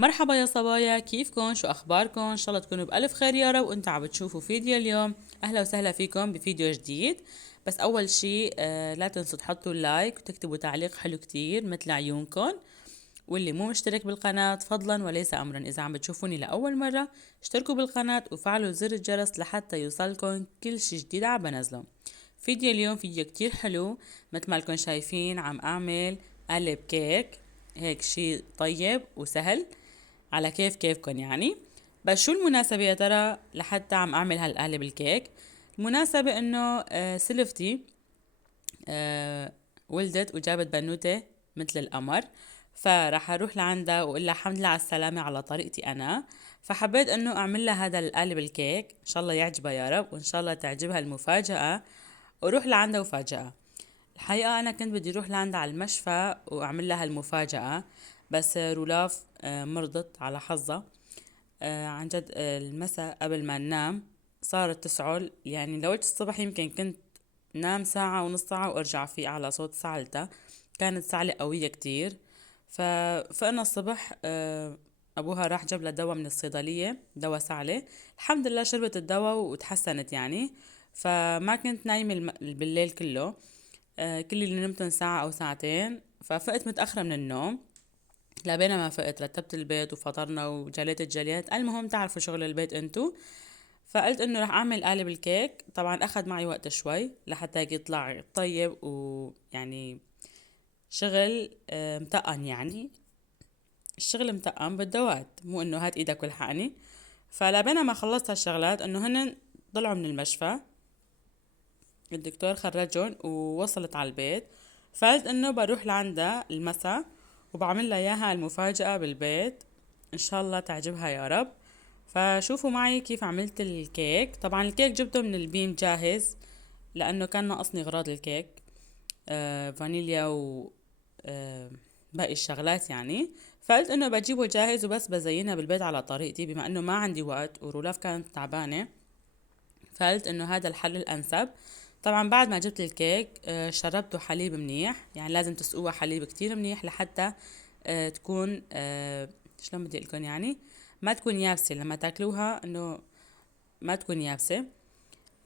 مرحبا يا صبايا، كيفكن؟ شو اخباركن؟ ان شاء الله تكونوا بالف خير يا رب وانتم عم بتشوفوا فيديو اليوم. اهلا وسهلا فيكم بفيديو جديد. بس اول شي لا تنسوا تحطوا لايك وتكتبوا تعليق حلو كتير مثل عيونكم. واللي مو مشترك بالقناة فضلا وليس امرا، اذا عم بتشوفوني لاول مرة اشتركوا بالقناة وفعلوا زر الجرس لحتى يوصلكم كل شي جديد عم بنزله. فيديو اليوم فيديو كتير حلو. مثل ما لكم شايفين عم اعمل قالب كيك، هيك شي طيب وسهل على كيفكن يعني. بس شو المناسبة يا ترى لحتى عم اعمل هالقالب الكيك؟ المناسبة انه سلفتي ولدت وجابت بنوتة مثل القمر، فراح اروح لعندها واقول لها الحمد لله على السلامة على طريقتي انا. فحبيت انه اعمل لها هذا القالب الكيك، ان شاء الله يعجبها يا رب وان شاء الله تعجبها المفاجأة واروح لعندها وفاجأة. الحقيقة أنا كنت بدي أروح لعندها على المشفى وأعمل لها المفاجأة، بس رولاف مرضت على حظها. عن جد المساء قبل ما ننام صارت تسعل، يعني لو الصبح يمكن كنت نام ساعة ونص ساعة وارجع في على صوت سعلتها. كانت سعلة قوية كتير. فأنا الصبح أبوها راح جاب لها دواء من الصيدلية، دواء سعلة. الحمد لله شربت الدواء وتحسنت يعني. فما كنت نايمة بالليل كله. كل اللي نمتن ساعة أو ساعتين، ففقت متأخرة من النوم. لا بينما فقت رتبت البيت وفطرنا وجليت الجليات، المهم تعرفوا شغل البيت انتو. فقلت انه رح اعمل قالب الكيك، طبعا اخذ معي وقت شوي لحتى هيك يطلع طيب ويعني شغل متقن يعني. الشغل متقن بده وقت، مو انه هات ايدك والحقني. فلا بينما خلصت هالشغلات انه هن طلعوا من المشفى، الدكتور خرجهم ووصلت على البيت. فقلت انه بروح لعندها المساء وبعمل لها اياها المفاجأة بالبيت، ان شاء الله تعجبها يا رب. فشوفوا معي كيف عملت الكيك. طبعا الكيك جبته من البين جاهز لانه كان ناقصني اغراض الكيك، فانيليا و باقي الشغلات يعني. فقلت انه بجيبه جاهز وبس بزينها بالبيت على طريقتي، بما انه ما عندي وقت ورولاف كانت تعبانة. فقلت انه هذا الحل الانسب. طبعا بعد ما جبت الكيك شربته حليب منيح، يعني لازم تسقوها حليب كتير منيح لحتى تكون شلون بدي لكم يعني ما تكون يابسة لما تاكلوها، انه ما تكون يابسة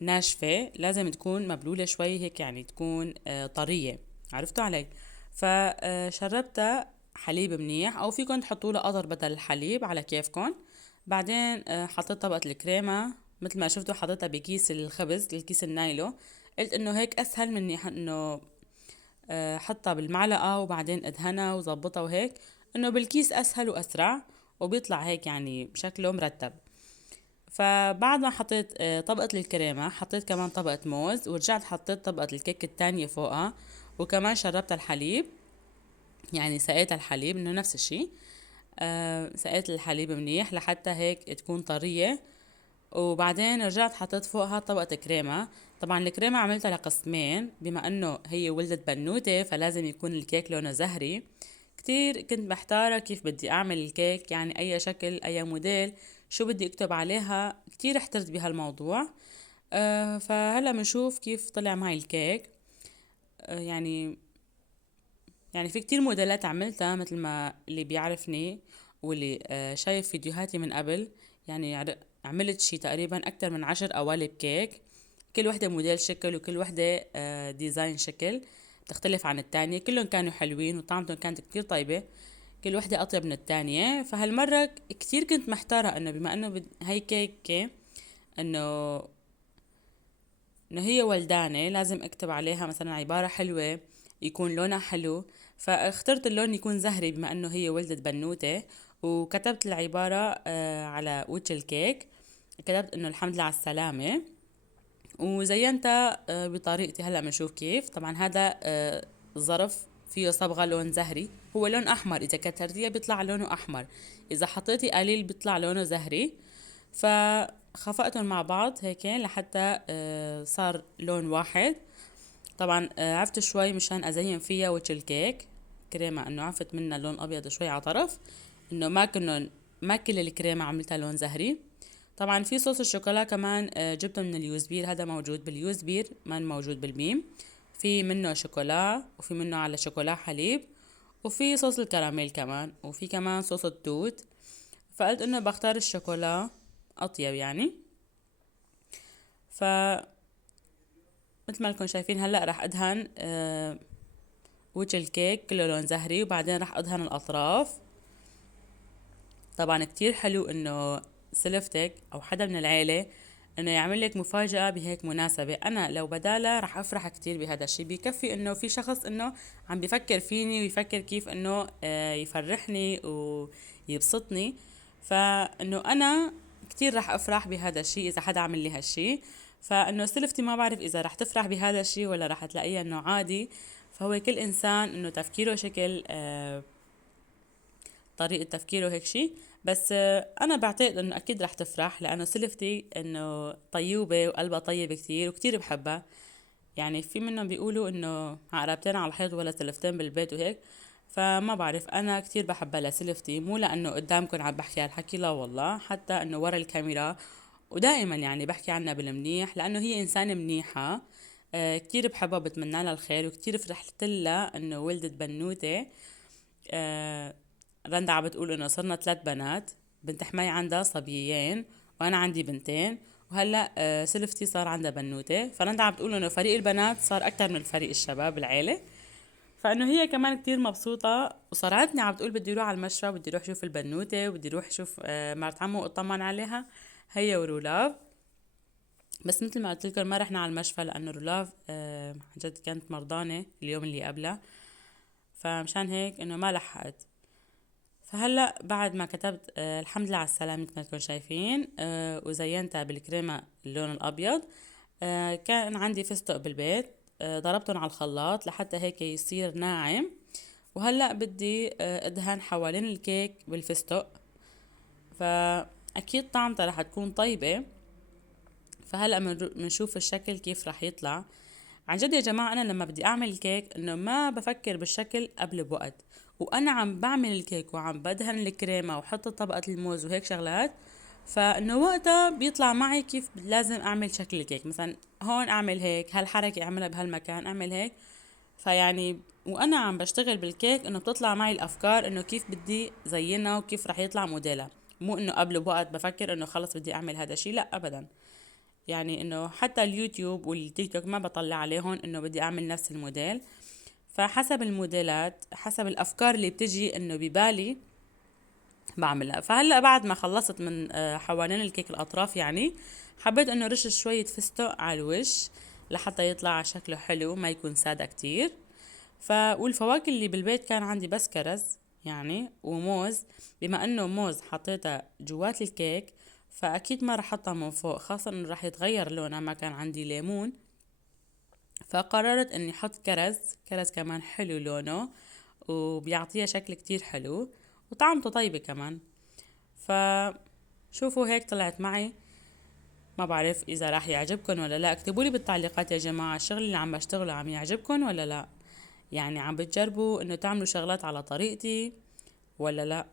ناشفة، لازم تكون مبلولة شوي هيك يعني تكون طرية. عرفتوا علي؟ فشربتها حليب منيح، او فيكن تحطوا له قطر بدل الحليب على كيفكن. بعدين حطيت طبقة الكريمة مثل ما شفتوا، حطيتها بكيس الخبز، الكيس النايلو. قلت انه هيك اسهل من انه حطها بالمعلقة وبعدين ادهنها وظبطها وهيك، انه بالكيس اسهل واسرع وبيطلع هيك يعني شكله مرتب. فبعد ما حطيت طبقة الكريمة، حطيت كمان طبقة موز ورجعت حطيت طبقة الكيك التانية فوقها. وكمان شربت الحليب، يعني سقيت الحليب انه نفس الشي. سقيت الحليب منيح لحتى هيك تكون طرية. وبعدين رجعت حطيت فوقها طبقة كريمة. طبعا الكريمة عملتها لقسمين، بما انه هي ولدت بنوتة فلازم يكون الكيك لونه زهري. كتير كنت محتارة كيف بدي اعمل الكيك، يعني اي شكل اي موديل شو بدي اكتب عليها، كتير احترت بهالموضوع. فهلا بنشوف كيف طلع معي الكيك. يعني في كتير موديلات عملتها، مثل ما اللي بيعرفني واللي شايف فيديوهاتي من قبل. يعني عملت شي تقريبا أكتر من 10 قوالب كيك، كل وحدة موديل شكل وكل وحدة ديزاين شكل تختلف عن التانية. كلهم كانوا حلوين وطعمتهم كانت كتير طيبة، كل وحدة أطيب من التانية. فهالمرة كتير كنت محتارة إنه بما إنه هاي كيك إنه هي ولدانة لازم اكتب عليها مثلا عبارة حلوة يكون لونها حلو. فاخترت اللون يكون زهري بما انه هي ولدت بنوتة. وكتبت العبارة على وجه الكيك، كتبت انه الحمد لله على السلامة. وزينتها بطريقتي. هلا بنشوف كيف. طبعا هذا ظرف فيه صبغة لون زهري، هو لون احمر، اذا كترتيه بيطلع لونه احمر، اذا حطيتي قليل بيطلع لونه زهري. فخفقتهم مع بعض هيك لحتى صار لون واحد. طبعا عفت شوي مشان ازين فيها وجه الكيك كريمة، انه عفت منها لون ابيض شوي على طرف، انه ما كل الكريمة عملتها لون زهري. طبعا في صوص الشوكولا كمان جبته من اليوزبير، هذا موجود باليوزبير ما موجود بالبيم. في منه شوكولا وفي منه على شوكولا حليب، وفي صوص الكراميل كمان، وفي كمان صوص التوت. فقلت انه بختار الشوكولا اطيب يعني. ف مثل ما لكم شايفين هلا راح ادهن وجه الكيك كله لون زهري، وبعدين راح ادهن الاطراف. طبعا كتير حلو انه سلفتك او حدا من العيلة انه يعمل لك مفاجأة بهيك مناسبة. انا لو بدالها رح افرح كتير بهذا الشي. بكفي انه في شخص انه عم بيفكر فيني ويفكر كيف انه يفرحني ويبسطني، فانه انا كتير رح افرح بهذا الشي اذا حدا عمل لي هالشي. فانه سلفتي ما بعرف اذا رح تفرح بهذا الشي ولا رح تلاقيها انه عادي. فهو كل انسان انه تفكيره شكل، طريقة تفكيره هيك شي. بس أنا بعتقد إنه أكيد رح تفرح لأنه سلفتي إنه طيوبة وقلبها طيب كتير وكتير بحبها. يعني في منهم بيقولوا إنه عقربتين على الحيط ولا سلفتين بالبيت وهيك. فما بعرف، أنا كتير بحبها لسلفتي، مو لأنه قدامكم عم بحكي هالحكي، لا والله، حتى إنه ورا الكاميرا ودائما يعني بحكي عنها بالمنيح لأنه هي إنسانة منيحة. كتير بحبها وبتمنى لها الخير، وكتير فرحت لها إنه ولدت بنوتة. آه رندا عم بتقول انه صرنا 3 بنات، بنت حماي عندها صبيين وانا عندي بنتين، وهلا سلفتي صار عندها بنوته. فرندا عم بتقول انه فريق البنات صار اكتر من فريق الشباب بالعيله. فانه هي كمان كتير مبسوطه، وصارتني عم بتقول بدي اروح على المشفى، بدي اروح اشوف البنوته، وبدي اروح اشوف مرت عمو واطمن عليها هي ورولاف. بس مثل ما قلت لكم ما رحنا على المشفى لانه رولاف عن جد كانت مرضانه اليوم اللي قبلها، فمشان هيك انه ما لحقت. فهلا بعد ما كتبت الحمد لله على السلامة مثل ما انتم شايفين، وزينتها بالكريمة اللون الأبيض. كان عندي فستق بالبيت، ضربتهم على الخلاط لحتى هيك يصير ناعم. وهلا بدي ادهن حوالين الكيك بالفستق، فأكيد طعمتها رح تكون طيبة. فهلا بنشوف الشكل كيف رح يطلع. عن جد يا جماعة أنا لما بدي أعمل الكيك إنه ما بفكر بالشكل قبل بوقت، وأنا عم بعمل الكيك وعم بدهن الكريمة وحط طبقة الموز وهيك شغلات، فإنه وقتها بيطلع معي كيف لازم أعمل شكل الكيك. مثلا هون أعمل هيك، هالحركة أعملها بهالمكان، أعمل هيك. فيعني وأنا عم بشتغل بالكيك إنه بتطلع معي الأفكار إنه كيف بدي زينها وكيف رح يطلع موديلها. مو إنه قبل بوقت بفكر إنه خلص بدي أعمل هذا الشيء، لا أبدا. يعني انه حتى اليوتيوب والتيك توك ما بطلع عليهم انه بدي اعمل نفس الموديل. فحسب الموديلات، حسب الافكار اللي بتجي انه ببالي بعملها. فهلا بعد ما خلصت من حوالين الكيك الاطراف يعني، حبيت انه رش شوية فستق على الوش لحتى يطلع شكله حلو ما يكون سادة كتير. والفواكه اللي بالبيت كان عندي بس كرز يعني وموز. بما انه موز حطيتها جوات الكيك فاكيد ما رح احطها من فوق، خاصة انه رح يتغير لونها. ما كان عندي ليمون، فقررت اني احط كرز. كرز كمان حلو لونه وبيعطيها شكل كتير حلو وطعمته طيبة كمان. فشوفوا هيك طلعت معي. ما بعرف اذا راح يعجبكم ولا لا، اكتبوا لي بالتعليقات يا جماعة الشغل اللي عم بشتغله عم يعجبكم ولا لا. يعني عم بتجربوا انه تعملوا شغلات على طريقتي ولا لا.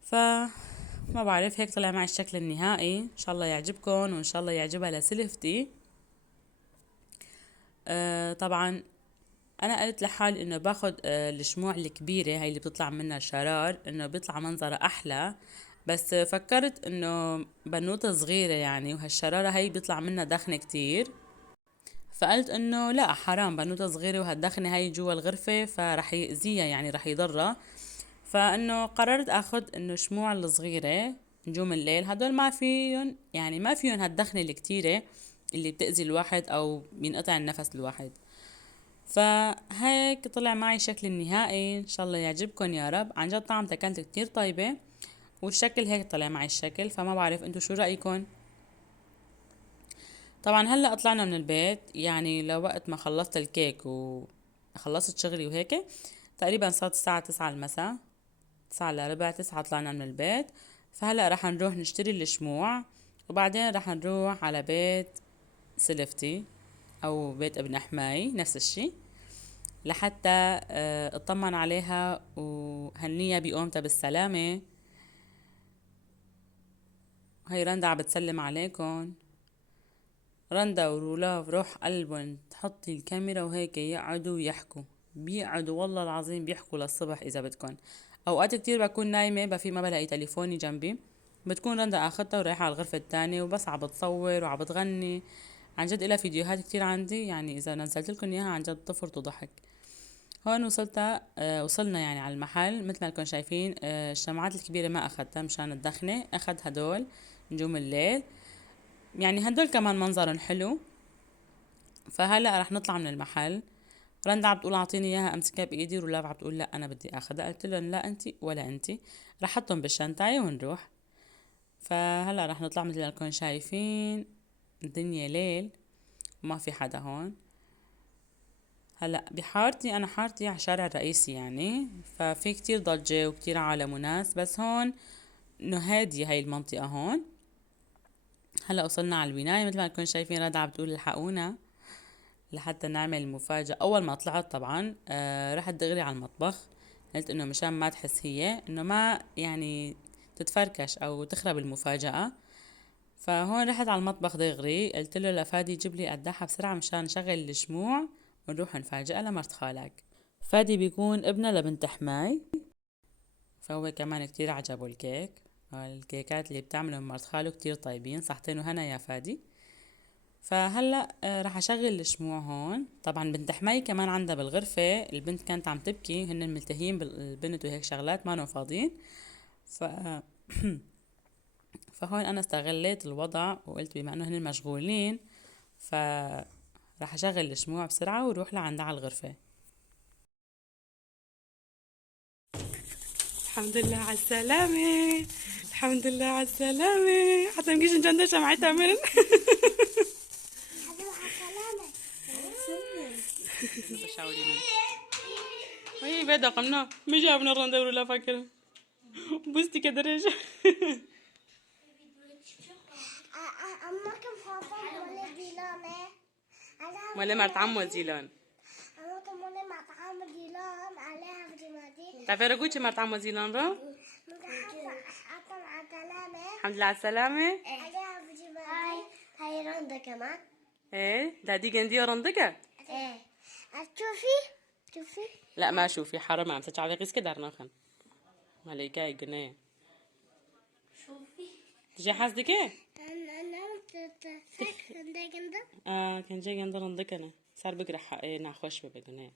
ف ما بعرف، هيك طلع معي الشكل النهائي. ان شاء الله يعجبكم وان شاء الله يعجبها لسلفتي. طبعا انا قلت لحالي انه باخد الشموع الكبيرة هاي اللي بتطلع منها الشرار انه بيطلع منظرها احلى. بس فكرت انه بنوتة صغيرة يعني وهالشرارة هاي بيطلع منها دخنة كتير. فقلت انه لا حرام، بنوتة صغيرة وهالدخنة هاي جوا الغرفة فرح يأذيها يعني رح يضرها. فانه قررت اخد انه شموع الصغيرة نجوم الليل، هدول ما فيهم يعني ما فيهم هالدخنة الكتيرة اللي بتأذي الواحد او بينقطع النفس الواحد. فهيك طلع معي شكل النهائي، ان شاء الله يعجبكم يا رب. عن جد طعمتها كانت كتير طيبة، والشكل هيك طلع معي الشكل. فما بعرف انتو شو رأيكم. طبعا هلا طلعنا من البيت يعني لوقت ما خلصت الكيك وخلصت شغلي وهيك. تقريبا صارت الساعة 9 المساء، 9 الا ربع، 9 طلعنا من البيت. فهلأ رح نروح نشتري الشموع، وبعدين رح نروح على بيت سلفتي أو بيت ابن حماي نفس الشي، لحتى اطمن عليها وهنيها بقومتها بالسلامة. هاي رندا عم بتسلم عليكم. رندا ورولاف روح قلبن تحطي الكاميرا وهيك يقعدوا يحكوا. بيقعدوا والله العظيم بيحكوا للصبح إذا بدكن. اوقات كتير بكون نايمة بفيق ما بلاقي تليفوني جنبي، بتكون رندا اخدتها ورايحة على الغرفة التانية وبس عم بتصور وعم بتغني. عن جد إلها فيديوهات كتير عندي، يعني اذا نزلت لكم اياها عن جد تفرطوا ضحك. هون وصلنا يعني على المحل مثل ما لكم شايفين. الشمعات الكبيرة ما اخدتها مشان الدخنة، اخد هدول نجوم الليل، يعني هدول كمان منظرهم حلو. فهلا رح نطلع من المحل. رندا عم بتقول اعطيني اياها امسكها بايدي، رولاف عم بتقول لا انا بدي اخذها. قلت لهم لا انتي ولا انتي، رح احطهم بالشنطاية ونروح. فهلا رح نطلع مثل ما لكم شايفين، الدنيا ليل وما في حدا هون. هلا بحارتي، انا حارتي على الشارع الرئيسي يعني، ففي كتير ضجة وكتير عالم وناس، بس هون انه هادية هاي المنطقة هون. هلا وصلنا على البناية مثل ما لكم شايفين، رضا عم بتقول الحقونا لحتى نعمل المفاجأة. أول ما طلعت طبعا رحت دغري على المطبخ. قلت إنه مشان ما تحس هي إنه ما يعني تتفركش أو تخرب المفاجأة. فهون رحت على المطبخ دغري، قلت له لفادي جيب لي قداحة بسرعة مشان نشغل الشموع ونروح نفاجئها لمرت خالك. فادي بيكون ابنه لبنت حماي، فهو كمان كتير عجبه الكيك. الكيكات اللي بتعملهم مرت خاله كتير طيبين، صحتين وهنا يا فادي. فهلا راح اشغل الشموع هون. طبعا بنت حماي كمان عندها بالغرفة، البنت كانت عم تبكي، هن ملتهيين بالبنت وهيك شغلات ما فاضيين. ف فهون انا استغليت الوضع وقلت بما انه هن مشغولين، ف راح اشغل الشموع بسرعة وروح لعندها على الغرفة. الحمد لله على السلامة، الحمد لله على السلامة، حتى مجيش نجندش معي تعمل. شاوريني وهي بيدا قمنا مجي ابن الرندة ولا فاكرة بوستي كدرجة. ولا مرت عمو زيلان تعرفي رجوتي مرت عمو زيلان رو. الحمد لله على السلامة. هاي رندا كمان. ايه دادي جندي رندقة. ايه شوفي لا ما شوفي حرام عم تشعبي قيس كده رناخن ماليكاي جنيه. شوفي تجي حاسدك ايه؟ انا تفك رندا جندا. كان جاي جندا رندقة انا صار بقرا حقي ناخوش ببقناه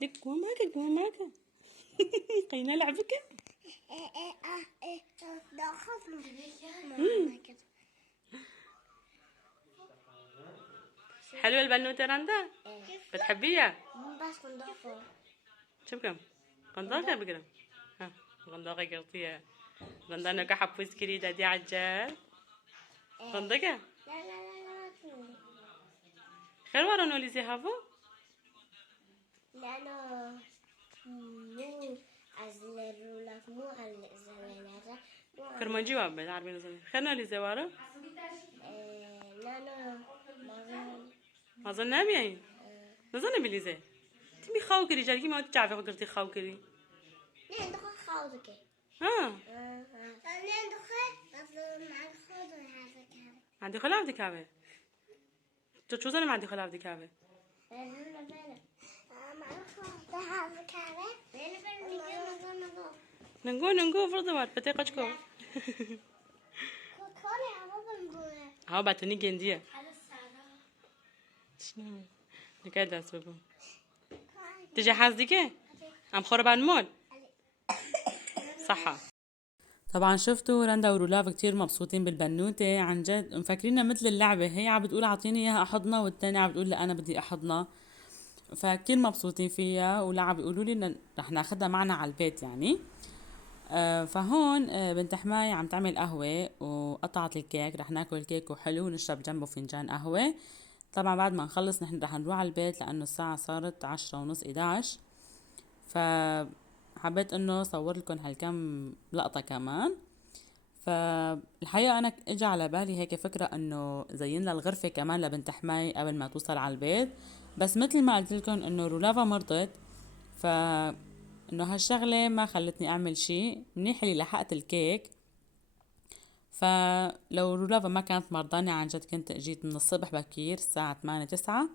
ديك قوماك قوماك قينا لعبك. ايه ده خاف من كده. حلوة البنوتة رندا؟ بتحبيها؟ بس نضفه. شو بكم؟ غندقة بقرا. ها غندقة قرطيها. غندقة كحبوس كريدة دي عجال. غندقة؟ لا خير ورا نولي زي هافو؟ لأنه مو أزلرولك مو على الزمانات مو كرمان جواب بس عارفين زين. خير نولي زي ورا؟ لأنه ما ظن نام يعني. نظن بلي زي. تبي خاو كري جالكي ما تعرفي قدرتي خاو كري. لا دخل خاوزك. ها. لا دخل أصلا مع الخوز هذا كذا. عندي خلا عندي كعبة. شو زلمة عندي خلا عندي كعبة. ننقو فرض بتي قشكو. هاو باتوني جندية. شنو؟ نكاد أسببه. تجي حاسدك إيه؟ عم خربان مول. صحة. طبعا شفتوا رندا ورولاف كتير مبسوطين بالبنوتة، عن جد مفكرينها مثل اللعبة، هي عم بتقول اعطيني اياها احضنها والتانية عم بتقول لا انا بدي احضنها. فكتير مبسوطين فيها ولا عم بيقولوا لي إن رح ناخدها معنا على البيت يعني. فهون بنت حماي عم تعمل قهوة وقطعت الكيك، رح ناكل الكيك وحلو ونشرب جنبه فنجان قهوة. طبعا بعد ما نخلص نحن رح نروح على البيت لأنه الساعة صارت 10:30 11. فحبيت انه صور لكم هالكم لقطة كمان. فالحقيقة أنا إجا على بالي هيك فكرة إنه زين لها الغرفة كمان لبنت حماي قبل ما توصل على البيت، بس مثل ما قلت لكم إنه رولافا مرضت، ف إنه هالشغلة ما خلتني أعمل شي. منيح اللي لحقت الكيك، فلو رولافا ما كانت مرضانة عن جد كنت جيت من الصبح بكير الساعة 8 9.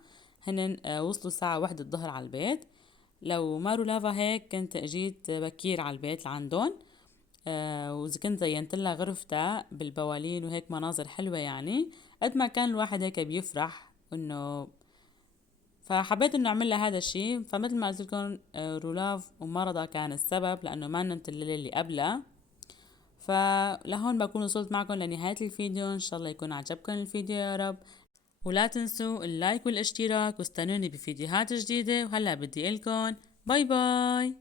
هن وصلوا الساعة 1 الظهر على البيت. لو ما رولافا هيك كنت اجيت بكير على البيت لعندهم، وإذا كنت زينت لها غرفتها بالبوالين وهيك مناظر حلوة يعني، قد ما كان الواحد هيك بيفرح إنه. فحبيت إنه أعمل لها هذا الشي. فمثل ما قلت لكم رولاف ومرضها كان السبب، لأنه ما نمت الليلة اللي قبلها. فلهون بكون وصلت معكم لنهاية الفيديو، إن شاء الله يكون عجبكم الفيديو يا رب. ولا تنسوا اللايك والاشتراك، واستنوني بفيديوهات جديدة. وهلأ بدي أقولكم باي باي.